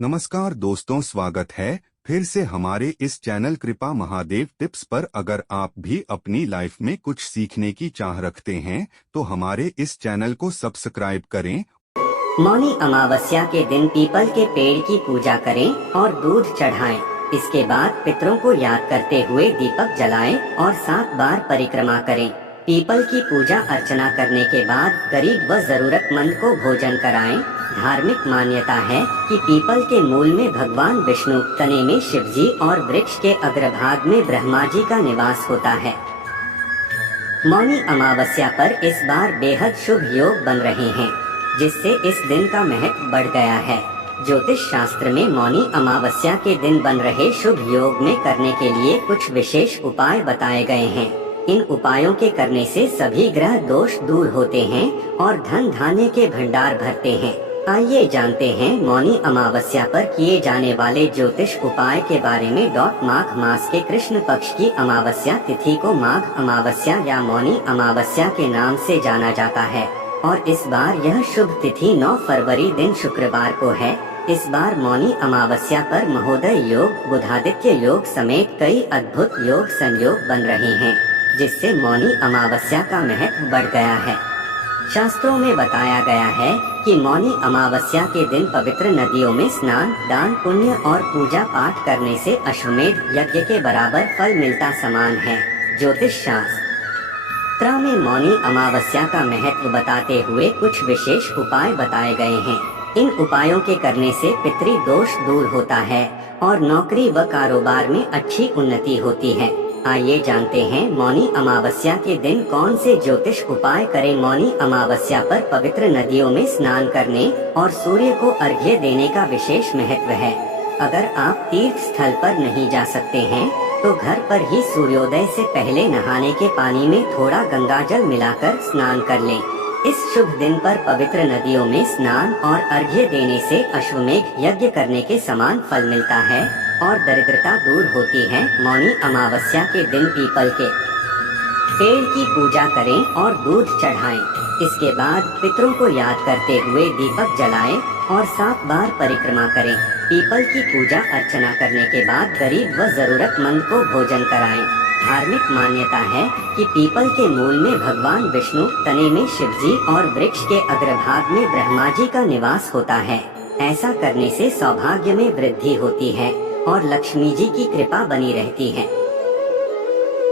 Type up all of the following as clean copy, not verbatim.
नमस्कार दोस्तों, स्वागत है फिर से हमारे इस चैनल कृपा महादेव टिप्स पर। अगर आप भी अपनी लाइफ में कुछ सीखने की चाह रखते हैं तो हमारे इस चैनल को सब्सक्राइब करें। मौनी अमावस्या के दिन पीपल के पेड़ की पूजा करें और दूध चढ़ाएं। इसके बाद पितरों को याद करते हुए दीपक जलाएं और 7 बार परिक्रमा करें। पीपल की पूजा अर्चना करने के बाद गरीब व जरूरतमंद को भोजन कराएं। धार्मिक मान्यता है कि पीपल के मूल में भगवान विष्णु, तने में शिवजी और वृक्ष के अग्रभाग में ब्रह्मा जी का निवास होता है। मौनी अमावस्या पर इस बार बेहद शुभ योग बन रहे हैं, जिससे इस दिन का महत्व बढ़ गया है। ज्योतिष शास्त्र में मौनी अमावस्या के दिन बन रहे शुभ योग में करने के लिए कुछ विशेष उपाय बताए गए हैं। इन उपायों के करने से सभी ग्रह दोष दूर होते हैं और धन धान्य के भंडार भरते हैं। आइए जानते हैं मौनी अमावस्या पर किए जाने वाले ज्योतिष उपाय के बारे में। माघ मास के कृष्ण पक्ष की अमावस्या तिथि को माघ अमावस्या या मौनी अमावस्या के नाम से जाना जाता है और इस बार यह शुभ तिथि 9 फरवरी दिन शुक्रवार को है। इस बार मौनी अमावस्या पर महोदय योग, बुधादित्य योग समेत कई अद्भुत योग संयोग बन रहे हैं, जिससे मौनी अमावस्या का महत्व बढ़ गया है। शास्त्रों में बताया गया है कि मौनी अमावस्या के दिन पवित्र नदियों में स्नान, दान, पुण्य और पूजा पाठ करने से अश्वमेध यज्ञ के बराबर फल मिलता समान है। ज्योतिष शास्त्र में मौनी अमावस्या का महत्व बताते हुए कुछ विशेष उपाय बताए गए हैं। इन उपायों के करने से पितृ दोष दूर होता है और नौकरी व कारोबार में अच्छी उन्नति होती है। आइए जानते हैं मौनी अमावस्या के दिन कौन से ज्योतिष उपाय करें। मौनी अमावस्या पर पवित्र नदियों में स्नान करने और सूर्य को अर्घ्य देने का विशेष महत्व है। अगर आप तीर्थ स्थल पर नहीं जा सकते हैं तो घर पर ही सूर्योदय से पहले नहाने के पानी में थोड़ा गंगाजल मिलाकर स्नान कर लें। इस शुभ दिन पर पवित्र नदियों में स्नान और अर्घ्य देने से अश्वमेघ यज्ञ करने के समान फल मिलता है और दरिद्रता दूर होती है। मौनी अमावस्या के दिन पीपल के पेड़ की पूजा करें और दूध चढ़ाएं। इसके बाद पितरों को याद करते हुए दीपक जलाएं और 7 बार परिक्रमा करें। पीपल की पूजा अर्चना करने के बाद गरीब व जरूरतमंद को भोजन कराएं। धार्मिक मान्यता है कि पीपल के मूल में भगवान विष्णु, तने में शिवजी और वृक्ष के अग्रभाग में ब्रह्मा जी का निवास होता है। ऐसा करने से सौभाग्य में वृद्धि होती है और लक्ष्मी जी की कृपा बनी रहती है।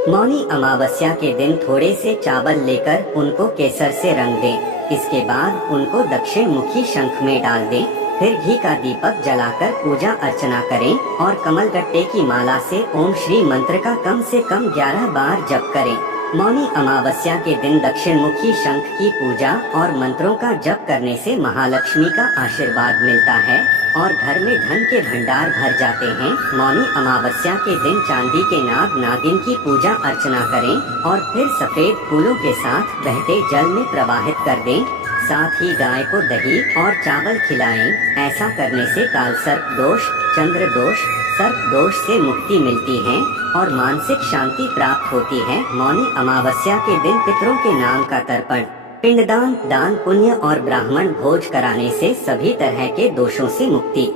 मौनी अमावस्या के दिन थोड़े से चावल लेकर उनको केसर से रंग दें। इसके बाद उनको दक्षिण मुखी शंख में डाल दें। फिर घी का दीपक जलाकर पूजा अर्चना करें और कमलगट्टे की माला से ओम श्री मंत्र का कम से कम 11 बार जप करें। मौनी अमावस्या के दिन दक्षिण मुखी शंख की पूजा और मंत्रों का जप करने से महालक्ष्मी का आशीर्वाद मिलता है और घर में धन के भंडार भर जाते हैं। मौनी अमावस्या के दिन चांदी के नाग नागिन की पूजा अर्चना करें और फिर सफेद फूलों के साथ बहते जल में प्रवाहित कर दें। साथ ही गाय को दही और चावल खिलाएं। ऐसा करने से काल सर्प दोष, चंद्र दोष, सर्प दोष से मुक्ति मिलती है और मानसिक शांति प्राप्त होती है। मौनी अमावस्या के दिन पितरों के नाम का तर्पण, पिंडदान, दान पुण्य और ब्राह्मण भोज कराने से सभी तरह के दोषों से मुक्ति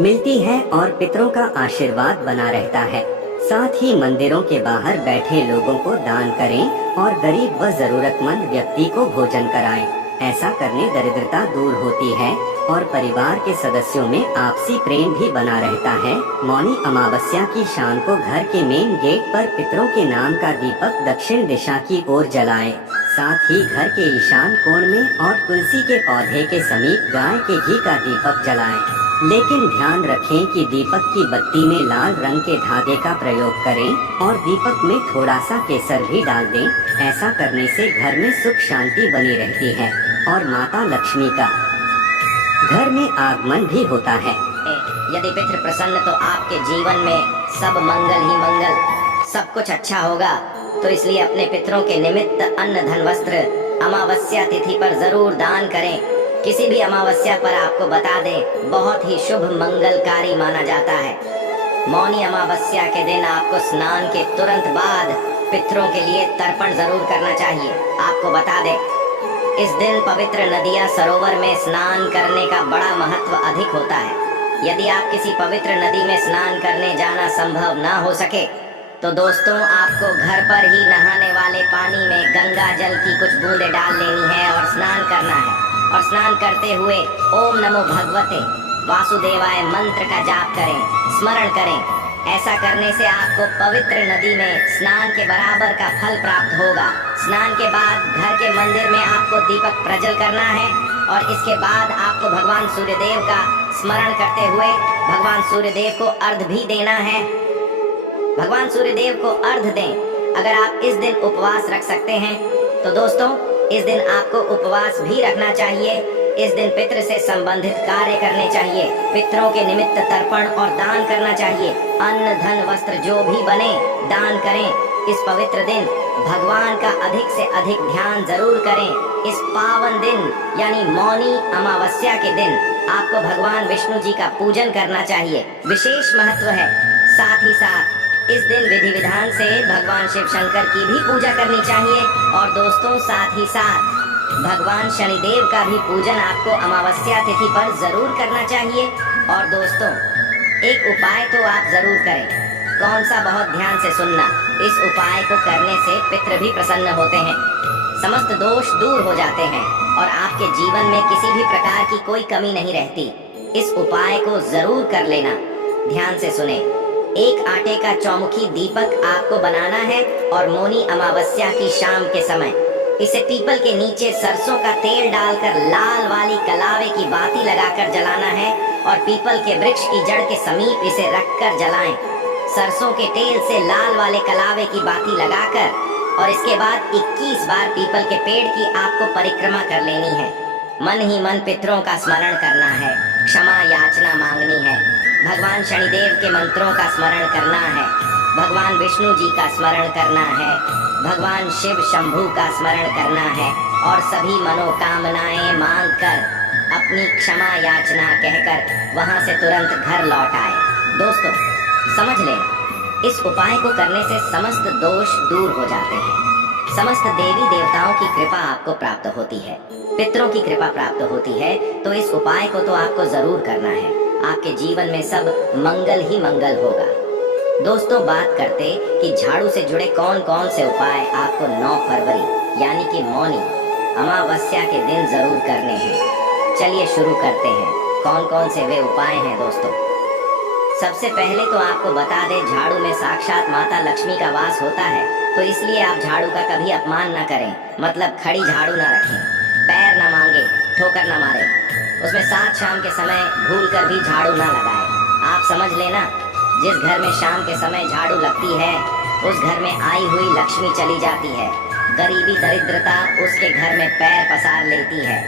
मिलती है और पितरों का आशीर्वाद बना रहता है। साथ ही मंदिरों के बाहर बैठे लोगों को दान करें और गरीब व जरूरतमंद व्यक्ति को भोजन कराएं। ऐसा करने दरिद्रता दूर होती है और परिवार के सदस्यों में आपसी प्रेम भी बना रहता है। मौनी अमावस्या की शाम को घर के मेन गेट पर पितरों के नाम का दीपक दक्षिण दिशा की ओर जलाएं। साथ ही घर के ईशान कोण में और तुलसी के पौधे के समीप गाय के घी का दीपक जलाएं। लेकिन ध्यान रखें कि दीपक की बत्ती में लाल रंग के धागे का प्रयोग करें और दीपक में थोड़ा सा केसर भी डाल दें। ऐसा करने से घर में सुख शांति बनी रहती है और माता लक्ष्मी का घर में आगमन भी होता है। यदि पितृ प्रसन्न तो आपके जीवन में सब मंगल ही मंगल, सब कुछ अच्छा होगा। तो इसलिए अपने पितरों के निमित्त अन्न, धन, वस्त्र अमावस्या तिथि पर जरूर दान करें। किसी भी अमावस्या पर आपको बता दें, बहुत ही शुभ मंगलकारी माना जाता है। मौनी अमावस्या के दिन आपको स्नान के तुरंत बाद पितरों के लिए तर्पण जरूर करना चाहिए। आपको बता दें, इस दिन पवित्र नदियां, सरोवर में स्नान करने का बड़ा महत्व अधिक होता है। यदि आप किसी पवित्र नदी में स्नान करने जाना संभव ना हो सके तो दोस्तों आपको घर पर ही नहाने वाले पानी में गंगा जल की कुछ बूंदें डाल लेनी है और स्नान करना है। और स्नान करते हुए ओम नमो भगवते वासुदेवाय मंत्र का जाप करें, स्मरण करें। ऐसा करने से आपको पवित्र नदी में स्नान के बराबर का फल प्राप्त होगा। स्नान के बाद घर के मंदिर में आपको दीपक प्रज्वल करना है और इसके बाद आपको भगवान सूर्यदेव का स्मरण करते हुए भगवान सूर्यदेव को अर्घ भी देना है। भगवान सूर्यदेव को अर्घ दें। अगर आप इस दिन उपवास रख सकते हैं तो दोस्तों इस दिन आपको उपवास भी रखना चाहिए। इस दिन पितृ से संबंधित कार्य करने चाहिए, पितरों के निमित्त तर्पण और दान करना चाहिए। अन्न धन वस्त्र जो भी बने दान करें। इस पवित्र दिन भगवान का अधिक से अधिक ध्यान जरूर करें। इस पावन दिन यानी मौनी अमावस्या के दिन आपको भगवान विष्णु जी का पूजन करना चाहिए, विशेष महत्व है। साथ ही साथ इस दिन विधि विधान से भगवान शिव शंकर की भी पूजा करनी चाहिए। और दोस्तों साथ ही साथ भगवान शनिदेव का भी पूजन आपको अमावस्या तिथि पर जरूर करना चाहिए। और दोस्तों एक उपाय तो आप जरूर करें। कौन सा, बहुत ध्यान से सुनना। इस उपाय को करने से पितृ भी प्रसन्न होते हैं, समस्त दोष दूर हो जाते हैं और आपके जीवन में किसी भी प्रकार की कोई कमी नहीं रहती। इस उपाय को जरूर कर लेना। ध्यान से सुने। एक आटे का चौमुखी दीपक आपको बनाना है और मौनी अमावस्या की शाम के समय इसे पीपल के नीचे सरसों का तेल डालकर लाल वाली कलावे की बाती लगाकर जलाना है और पीपल के वृक्ष की जड़ के समीप इसे रखकर जलाएं। सरसों के तेल से लाल वाले कलावे की बाती लगाकर और इसके बाद 21 बार पीपल के पेड़ की आपको परिक्रमा कर लेनी है। मन ही मन पितरों का स्मरण करना है, क्षमा याचना मांगनी है, भगवान शनिदेव के मंत्रों का स्मरण करना है, भगवान विष्णु जी का स्मरण करना है, भगवान शिव शंभू का स्मरण करना है और सभी मनोकामनाएं मांगकर अपनी क्षमा याचना कहकर वहां से तुरंत घर लौट आए। दोस्तों समझ लेना, इस उपाय को करने से समस्त दोष दूर हो जाते हैं, समस्त देवी देवताओं की कृपा आपको प्राप्त होती है, पितरों की कृपा प्राप्त होती है। तो इस उपाय को तो आपको जरूर करना है। आपके जीवन में सब मंगल ही मंगल होगा। दोस्तों बात करते कि झाड़ू से जुड़े कौन कौन से उपाय आपको 9 फरवरी यानी कि मौनी अमावस्या के दिन जरूर करने हैं। चलिए शुरू करते हैं। कौन कौन से वे उपाय हैं दोस्तों। सबसे पहले तो आपको बता दें, झाड़ू में साक्षात माता लक्ष्मी का वास होता है, तो इसलिए आप झाड़ू का कभी अपमान न करें। मतलब खड़ी झाड़ू न रखें, पैर न मांगे, ठोकर न मारे, उसमें सात शाम के समय भूल कर भी झाड़ू न लगाए। आप समझ लेना, जिस घर में शाम के समय झाड़ू लगती है उस घर में आई हुई लक्ष्मी चली जाती है। गरीबी दरिद्रता उसके घर में पैर पसार लेती है।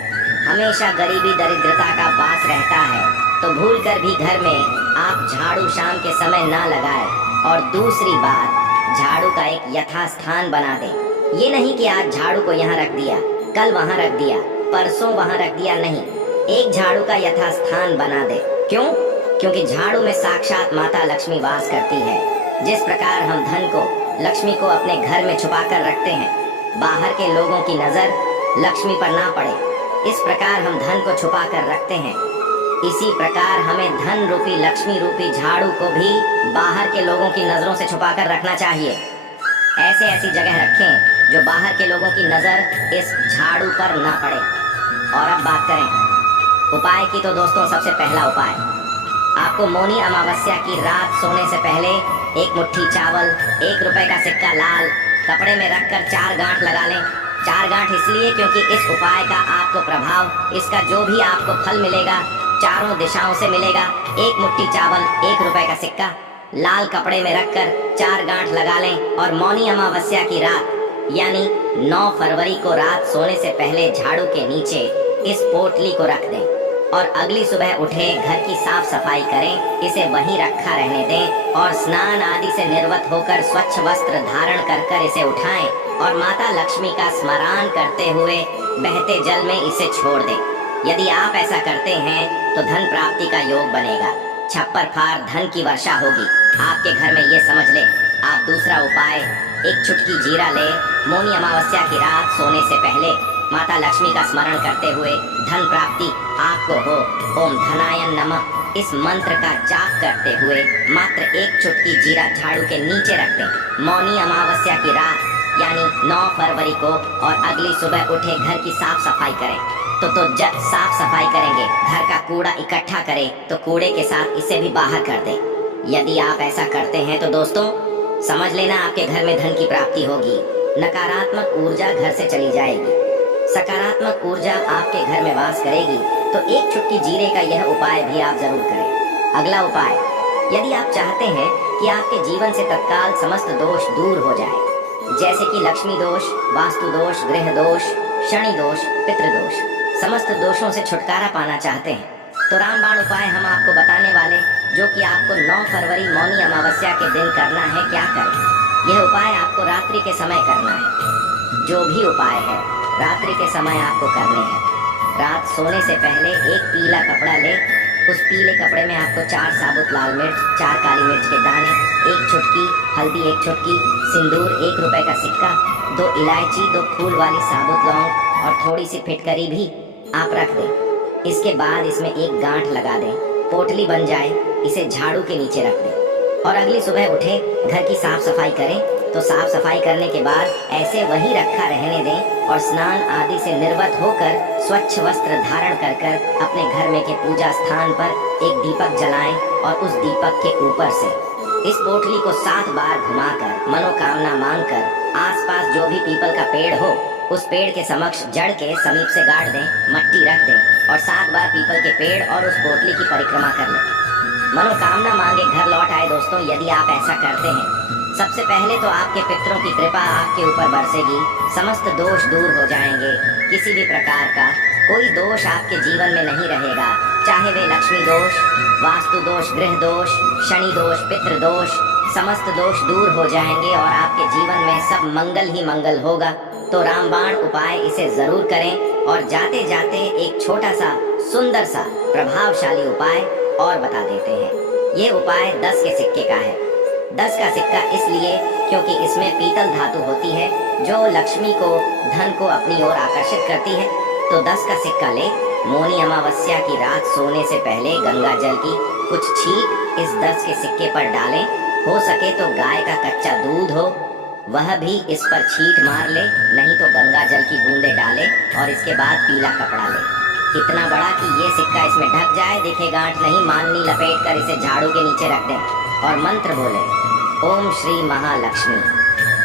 हमेशा गरीबी दरिद्रता का वास रहता है। तो भूल कर भी घर में आप झाड़ू शाम के समय ना लगाए। और दूसरी बात, झाड़ू का एक यथास्थान बना दें। ये नहीं कि आज झाड़ू को यहाँ रख दिया, कल वहाँ रख दिया, परसों वहाँ रख दिया, नहीं। एक झाड़ू का यथास्थान बना दे। क्यों? क्योंकि झाड़ू में साक्षात माता लक्ष्मी वास करती है। जिस प्रकार हम धन को, लक्ष्मी को अपने घर में छुपा कर रखते हैं, बाहर के लोगों की नजर लक्ष्मी पर ना पड़े, इस प्रकार हम धन को छुपा कर रखते हैं। इसी प्रकार हमें धन रूपी लक्ष्मी रूपी झाड़ू को भी बाहर के लोगों की नजरों से छुपा कर रखना चाहिए। ऐसी जगह रखें जो बाहर के लोगों की नजर इस झाड़ू पर ना पड़े। और अब बात करें उपाय की, तो दोस्तों सबसे पहला उपाय, आपको मौनी अमावस्या की रात सोने से पहले एक मुट्ठी चावल, 1 रुपए का सिक्का लाल कपड़े में रखकर 4 गांठ लगा लें। 4 गांठ इसलिए क्योंकि इस उपाय का आपको प्रभाव, इसका जो भी आपको फल मिलेगा चारों दिशाओं से मिलेगा। 1 मुट्ठी चावल, 1 रुपए का सिक्का लाल कपड़े में रखकर 4 गांठ लगा लें और मौनी अमावस्या की रात यानी 9 फरवरी को रात सोने से पहले झाड़ू के नीचे इस पोटली को रख दें और अगली सुबह उठे घर की साफ सफाई करें, इसे वहीं रखा रहने दें और स्नान आदि से निर्वत होकर स्वच्छ वस्त्र धारण कर इसे उठाएं और माता लक्ष्मी का स्मरण करते हुए बहते जल में इसे छोड़ दें। यदि आप ऐसा करते हैं तो धन प्राप्ति का योग बनेगा, छप्पर फार धन की वर्षा होगी आपके घर में, ये समझ ले। आप दूसरा उपाय, एक चुटकी जीरा ले, मौनी अमावस्या की रात सोने से पहले माता लक्ष्मी का स्मरण करते हुए धन प्राप्ति आपको हो। ओम धनाय नमः इस मंत्र का जाप करते हुए मात्र एक चुटकी जीरा झाड़ू के नीचे रख दें। मौनी अमावस्या की रात यानी 9 फरवरी को और अगली सुबह उठे घर की साफ सफाई करें। तो जब साफ सफाई करेंगे, घर का कूड़ा इकट्ठा करें तो कूड़े के साथ इसे भी बाहर कर दें। यदि आप ऐसा करते हैं तो दोस्तों समझ लेना आपके घर में धन की प्राप्ति होगी, नकारात्मक ऊर्जा घर से चली जाएगी, सकारात्मक ऊर्जा आपके घर में वास करेगी। तो एक चुटकी जीरे का यह उपाय भी आप जरूर करें। अगला उपाय, यदि आप चाहते हैं कि आपके जीवन से तत्काल समस्त दोष दूर हो जाए, जैसे कि लक्ष्मी दोष, वास्तु दोष, गृह दोष, शनि दोष, पितृदोष, समस्त दोषों से छुटकारा पाना चाहते हैं, तो रामबाण उपाय हम आपको बताने वाले, जो कि आपको 9 फरवरी मौनी अमावस्या के दिन करना है। क्या करें? यह उपाय आपको रात्रि के समय करना है। जो भी उपाय है रात्रि के समय आपको करने हैं। रात सोने से पहले एक पीला कपड़ा ले, उस पीले कपड़े में आपको 4 साबुत लाल मिर्च, 4 काली मिर्च के दाने, 1 चुटकी हल्दी, 1 चुटकी सिंदूर, 1 रुपए का सिक्का, 2 इलायची, 2 फूल वाली साबुत लौंग और थोड़ी सी फिटकरी भी आप रख दें। इसके बाद इसमें एक गांठ लगा दें, पोटली बन जाए, इसे झाड़ू के नीचे रख दें और अगली सुबह उठे घर की साफ सफाई करें। तो साफ सफाई करने के बाद ऐसे वही रखा रहने दें और स्नान आदि से निर्वत होकर स्वच्छ वस्त्र धारण कर अपने घर में के पूजा स्थान पर एक दीपक जलाएं और उस दीपक के ऊपर से इस पोटली को 7 बार घुमाकर मनोकामना मांगकर आसपास जो भी पीपल का पेड़ हो उस पेड़ के समक्ष जड़ के समीप से गाड़ दें, मट्टी रख दें और 7 बार पीपल के पेड़ और उस पोटली की परिक्रमा कर लें। मनोकामना मांगे घर लौट आए। दोस्तों यदि आप ऐसा करते हैं, सबसे पहले तो आपके पितरों की कृपा आपके ऊपर बरसेगी, समस्त दोष दूर हो जाएंगे, किसी भी प्रकार का कोई दोष आपके जीवन में नहीं रहेगा, चाहे वे लक्ष्मी दोष, वास्तु दोष, गृह दोष, शनि दोष, पितृ दोष, समस्त दोष दूर हो जाएंगे और आपके जीवन में सब मंगल ही मंगल होगा। तो रामबाण उपाय इसे जरूर करें। और जाते जाते एक छोटा सा सुंदर सा प्रभावशाली उपाय और बता देते हैं। ये उपाय 10 के सिक्के का है। 10 का सिक्का इसलिए क्योंकि इसमें पीतल धातु होती है जो लक्ष्मी को, धन को अपनी ओर आकर्षित करती है। तो 10 का सिक्का ले, मौनी अमावस्या की रात सोने से पहले गंगा जल की कुछ छींट इस 10 के सिक्के पर डालें। हो सके तो गाय का कच्चा दूध हो वह भी इस पर छींट मार ले, नहीं तो गंगा जल की बूंदे डाले और इसके बाद पीला कपड़ा ले, इतना बड़ा कि ये सिक्का इसमें ढक जाए, दिखे गांठ नहीं, माननी लपेट कर इसे झाड़ू के नीचे रख दें और मंत्र बोले, ओम श्री महालक्ष्मी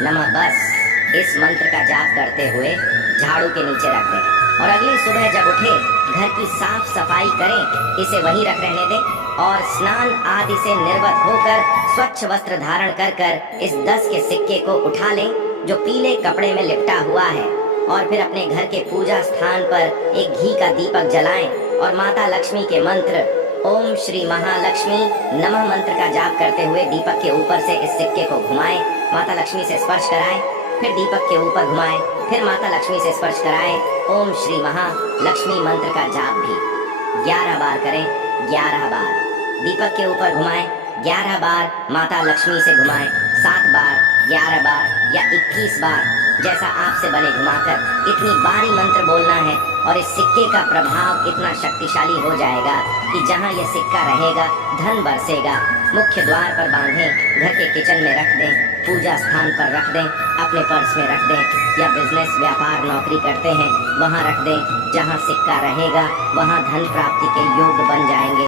नमः। बस इस मंत्र का जाप करते हुए झाड़ू के नीचे रख दें और अगली सुबह जब उठे घर की साफ सफाई करें, इसे वहीं रख रहने दें और स्नान आदि से निर्वत होकर स्वच्छ वस्त्र धारण कर इस 10 के सिक्के को उठा लें जो पीले कपड़े में लिपटा हुआ है और फिर अपने घर के पूजा स्थान पर एक घी का दीपक जलाएं और माता लक्ष्मी के मंत्र ओम श्री महालक्ष्मी नमः मंत्र का जाप करते हुए दीपक के ऊपर से इस सिक्के को घुमाएं, माता लक्ष्मी से स्पर्श कराएं, फिर दीपक के ऊपर घुमाएं, फिर माता लक्ष्मी से स्पर्श कराएं। ओम श्री महालक्ष्मी मंत्र का जाप भी 11 बार करें, 11 बार दीपक के ऊपर घुमाएं, 11 बार माता लक्ष्मी से घुमाएं, 7 बार, 11 बार या 21 बार जैसा आपसे बने घुमाकर इतनी बारी मंत्र बोलना है और इस सिक्के का प्रभाव इतना शक्तिशाली हो जाएगा कि जहां यह सिक्का रहेगा धन बरसेगा। मुख्य द्वार पर बांधें, घर के किचन में रख दें, पूजा स्थान पर रख दें, अपने पर्स में रख दें या बिजनेस व्यापार नौकरी करते हैं वहां रख दें। जहां सिक्का रहेगा वहां धन प्राप्ति के योग बन जाएंगे।